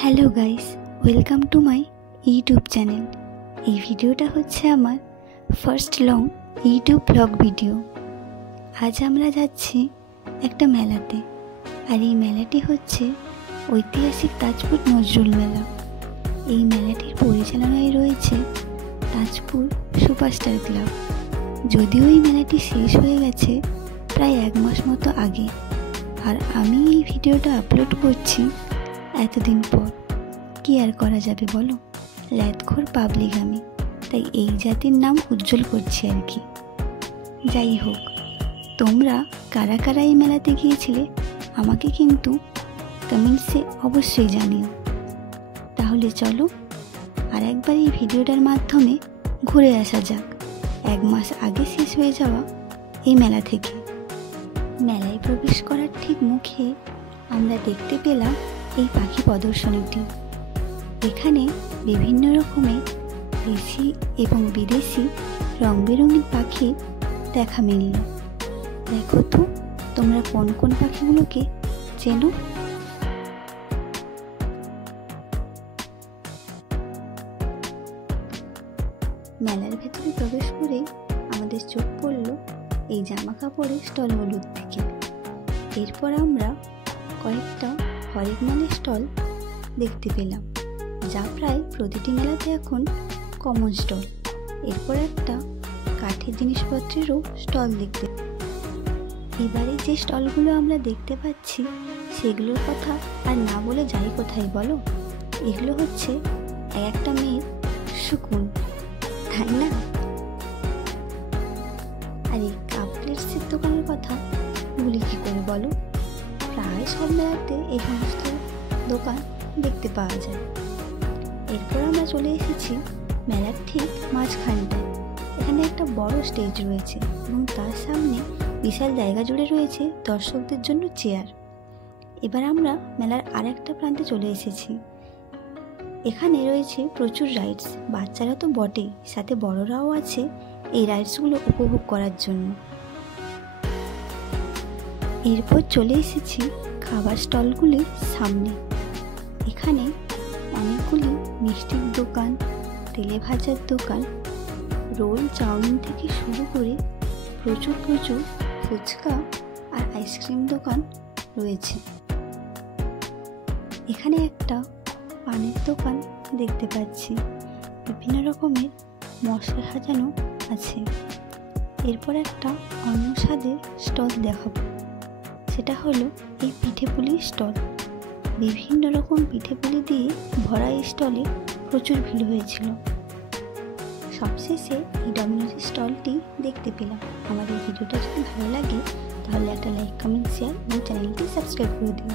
Hello guys, welcome to my YouTube channel. এই ভিডিওটা হচ্ছে আমার first long YouTube blog video. আজ আমরা যাচ্ছি একটা মেলাতে, আর এই মেলাটি হচ্ছে ঐতিহাসিক তাজপুর নজরুল মেলা। এই মেলাটির পরিচালনায় রয়েছে তাজপুর সুপারস্টার ক্লাব। যদিও এই মেলাটি শেষ হয়ে গেছে প্রায় 1 মাস মতো আগে, আর আমি এই ভিডিওটা আপলোড করছি এতদিন পর। কি আর করা যাবে বলো, ল্যাদখোর পাবলিক আমি, তাই এই জাতির নাম উজ্জ্বল করছি আর কি। যাই হোক, তোমরা কারা কারা এই মেলাতে গিয়েছিলে আমাকে কিন্তু কমেন্টসে অবশ্যই জানিও। তাহলে চলো আর একবার এই ভিডিওটার মাধ্যমে ঘুরে আসা যাক 1 মাস আগে শেষ হয়ে যাওয়া এই মেলা থেকে। মেলায় প্রবেশ করার ঠিক মুখে আমরা দেখতে পেলাম এই পাখি প্রদর্শনীটি। এখানে বিভিন্ন রকমের দেশি এবং বিদেশি রং বেরঙের পাখি দেখা মিলল। দেখো তো তোমরা কোন কোন পাখিগুলোকে চেনো। মেলার ভেতরে প্রবেশ করে আমাদের চোখ পড়ল এই জামা কাপড়ের স্টলগুলোর দিকে। এরপর আমরা কয়েকটা হরেক মালের স্টল দেখতে পেলাম, যা প্রায় প্রতিটি মেলাতে এখন কমন স্টল। এরপর একটা কাঠের জিনিসপত্রেরও স্টল দেখতে। এবারে যে স্টলগুলো আমরা দেখতে পাচ্ছি সেগুলোর কথা আর না বলে যাই কোথায় বলো। এগুলো হচ্ছে একটা মেয়ের সুকুন, তাই না? আর এই কাপ প্লেটসের দোকানের কথা বলি কি করে বলো। প্রায় সব মেলাতে এই সমস্ত দোকান দেখতে পাওয়া যায়। এরপর আমরা চলে এসেছি মেলার ঠিক মাঝখানটায়। এখানে একটা বড় স্টেজ রয়েছে এবং তার সামনে বিশাল জায়গা জুড়ে রয়েছে দর্শকদের জন্য চেয়ার। এবার আমরা মেলার আরেকটা প্রান্তে চলে এসেছি। এখানে রয়েছে প্রচুর রাইডস, বাচ্চারা তো বটেই, সাথে বড়রাও আছে এই রাইডসগুলো উপভোগ করার জন্য। এরপর চলে এসেছি খাবার স্টলগুলির সামনে। এখানে অনেকগুলি মিষ্টির দোকান, তেলে ভাজার দোকান, রোল চাউমিন থেকে শুরু করে প্রচুর ফুচকা আর আইসক্রিম দোকান রয়েছে। এখানে একটা পানের দোকান দেখতে পাচ্ছি, বিভিন্ন রকমের মশলা সাজানো আছে। এরপর একটা অন্য স্বাদের স্টল দেখাবো, সেটা হলো এই পিঠেপুলির স্টল। বিভিন্ন রকম পিঠেপুলি দিয়ে ভরা এই স্টলে প্রচুর ভিড় হয়েছিল। সবশেষে এই ডমিনোসের স্টলটি দেখতে পেলাম। আমাদের ভিডিওটা যদি ভালো লাগে তাহলে একটা লাইক, কমেন্ট, শেয়ার এবং চ্যানেলটি সাবস্ক্রাইব করে দিও।